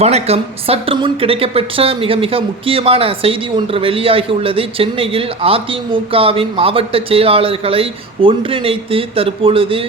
வணக்கம். சற்று முன் கிடைக்கப்பெற்ற மிக முக்கியமான செய்தி ஒன்று வெளியாகி உள்ளது. சென்னையில் அதிமுகவின் மாவட்ட செயலாளர்களை ஒன்றிணைத்து தற்பொழுது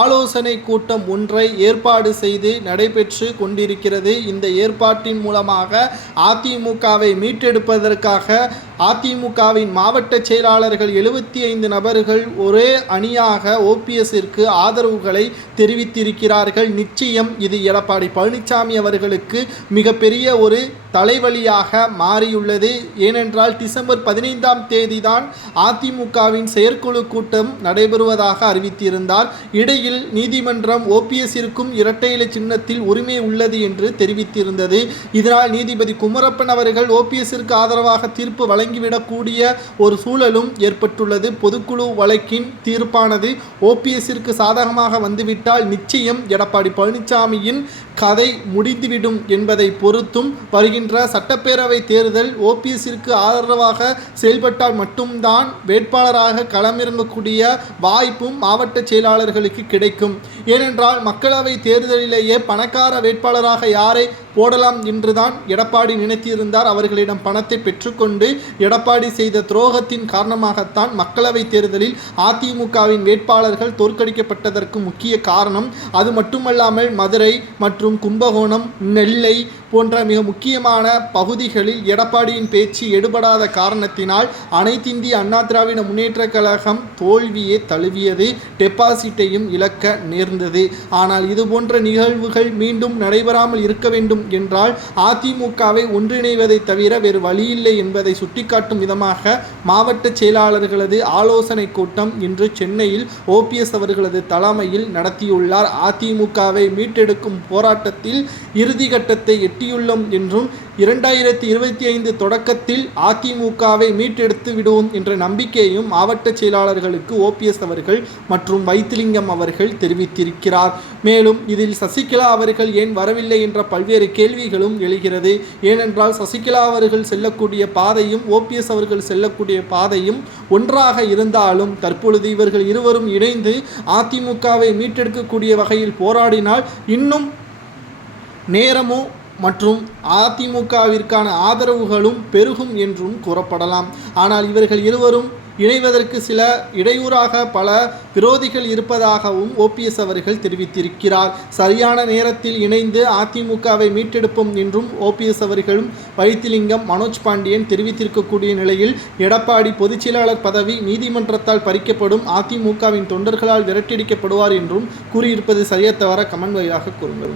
ஆலோசனை கூட்டம் ஒன்றை ஏற்பாடு செய்து நடைபெற்று கொண்டிருக்கிறது. இந்த ஏற்பாட்டின் மூலமாக அதிமுகவை மீட்டெடுப்பதற்காக அதிமுகவின் மாவட்ட செயலாளர்கள் 75 நபர்கள் ஒரே அணியாக ஓபிஎஸ்ஸிற்கு ஆதரவுகளை தெரிவித்திருக்கிறார்கள். நிச்சயம் இது எடப்பாடி பழனிசாமி அவர்களுக்கு மிகப்பெரிய ஒரு தலைவலியாக மாறியுள்ளது. ஏனென்றால் டிசம்பர் 15ஆம் தேதி தான் அதிமுகவின் செயற்குழு கூட்டம் நடைபெறுவதாக அறிவித்திருந்தார். இடையில் நீதிமன்றம் ஓபிஎஸ்ஸிற்கும் இரட்டை இலை சின்னத்தில் உரிமை உள்ளது என்று தெரிவித்திருந்தது. இதனால் நீதிபதி குமரப்பன் அவர்கள் ஓபிஎஸ்ஸிற்கு ஆதரவாக தீர்ப்பு வழங்கிவிடக்கூடிய ஒரு சூழலும் ஏற்பட்டுள்ளது. பொதுக்குழு வழக்கின் தீர்ப்பானது ஓபிஎஸ்ஸிற்கு சாதகமாக வந்துவிட்டால் நிச்சயம் எடப்பாடி பழனிசாமியின் கதை முடிந்துவிடும் என்பதை பொறுத்தும் வருகின்ற சட்டப்பேரவை தேர்தல் ஓபிஎஸ்ஸிற்கு ஆதரவாக செயல்பட்டால் மட்டும்தான் வேட்பாளராக களமிறங்கக்கூடிய வாய்ப்பும் மாவட்ட செயலாளர்களுக்கு கிடைக்கும். ஏனென்றால் மக்களவை தேர்தலிலேயே பணக்கார வேட்பாளராக யாரை போடலாம் என்றுதான் எடப்பாடி நினைத்திருந்தார். அவர்களிடம் பணத்தை பெற்றுக்கொண்டு எடப்பாடி செய்த துரோகத்தின் காரணமாகத்தான் மக்களவை தேர்தலில் அதிமுகவின் வேட்பாளர்கள் தோற்கடிக்கப்பட்டதற்கு முக்கிய காரணம். அது மட்டுமல்லாமல் மதுரை மற்றும் கும்பகோணம், நெல்லை போன்ற மிக முக்கியமான பகுதிகளில் எடப்பாடியின் பேச்சு எடுபடாத காரணத்தினால் அனைத்திந்திய அண்ணா திராவிட முன்னேற்ற கழகம் தோல்வியே தழுவியது, டெபாசிட்டையும் இழக்க நேர்ந்தது. ஆனால் இதுபோன்ற நிகழ்வுகள் மீண்டும் நடைபெறாமல் இருக்க வேண்டும் என்றால் அதிமுகவை ஒன்றிணைவதை தவிர வேறு வழியில்லை என்பதை சுட்டிக்காட்டும் விதமாக மாவட்ட செயலாளர்களது ஆலோசனை கூட்டம் இன்று சென்னையில் ஓபிஎஸ் அவர்களது தலைமையில் நடத்தியுள்ளார். அதிமுகவை மீட்டெடுக்கும் போராட்டத்தில் இறுதி கட்டத்தை எட்டியுள்ளோம் என்றும் 2025 தொடக்கத்தில் அதிமுகவை மீட்டெடுத்து விடுவோம் என்ற நம்பிக்கையையும் மாவட்ட செயலாளர்களுக்கு ஓபிஎஸ் அவர்கள் மற்றும் வைத்திலிங்கம் அவர்கள் தெரிவித்திருக்கிறார். மேலும் இதில் சசிகலா அவர்கள் ஏன் வரவில்லை என்ற பல்வேறு கேள்விகளும் எழுகிறது. ஏனென்றால் சசிகலா அவர்கள் செல்லக்கூடிய பாதையும் ஓபிஎஸ் அவர்கள் செல்லக்கூடிய பாதையும் ஒன்றாக இருந்தாலும் தற்பொழுது இவர்கள் இருவரும் இணைந்து அதிமுகவை மீட்டெடுக்கக்கூடிய வகையில் போராடினால் இன்னும் நேரமோ மற்றும் அதிமுகவிற்கான ஆதரவுகளும் பெருகும் என்றும் கூறப்படலாம். ஆனால் இவர்கள் இருவரும் இணைவதற்கு சில இடையூறாக பல விரோதிகள் இருப்பதாகவும் ஓபிஎஸ் அவர்கள் தெரிவித்திருக்கிறார். சரியான நேரத்தில் இணைந்து அதிமுகவை மீட்டெடுப்போம் என்றும் ஓபிஎஸ் அவர்களும் வைத்திலிங்கம், மனோஜ் பாண்டியன் தெரிவித்திருக்கக்கூடிய நிலையில் எடப்பாடி பொதுச்செயலாளர் பதவி நீதிமன்றத்தால் பறிக்கப்படும், அதிமுகவின் தொண்டர்களால் விரட்டியடிக்கப்படுவார் என்றும் கூறியிருப்பது சரியா தவற கமெண்ட் வாயிலாக கூறுங்கள்.